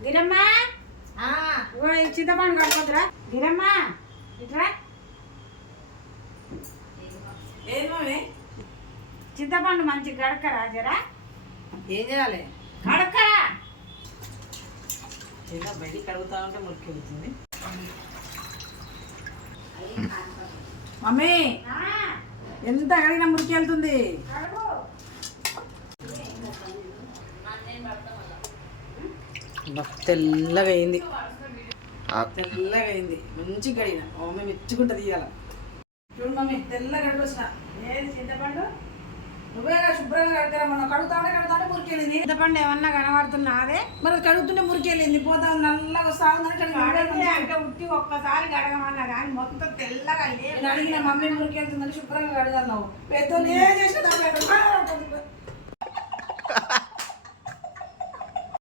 గిరమ్మా చింతపండు కడుకోద్దురా గిరమ్మా ఇట్రా ఏమీ చింతపండు మంచి గడకరా జరా ఏం చేయాలి గడకరా ఏదో బయటికి కడుగుతా ఉంటే మురికి వెళ్తుంది మమ్మీ ఎంత కడిగినా మురికి వెళ్తుంది తెల్లగా అయింది తెల్లగా అయింది మంచిగా కడిగిన మమ్మీ మెచ్చుకుంటుంది ఇవాళ చూడు మమ్మీ తెల్లగా కడుకొచ్చిన ఏది చింతపండు నువ్వే శుభ్రంగా కడతారా మనం కడుగుతాడే మురికి వెళ్ళింది చింతపండు ఏమన్నా కనబడుతున్నా అదే మరి కడుగుతుంటే మురికి వెళ్ళింది పోతా నల్లగా వస్తా ఉందని అంటే ఉట్టి ఒక్కసారి కడగమన్నా కానీ మొత్తం తెల్లగా నేను అడిగిన మమ్మీ మురికి వెళ్తుందని శుభ్రంగా కడగన్నావు పెద్దోళ్ళు ఏ చేసిన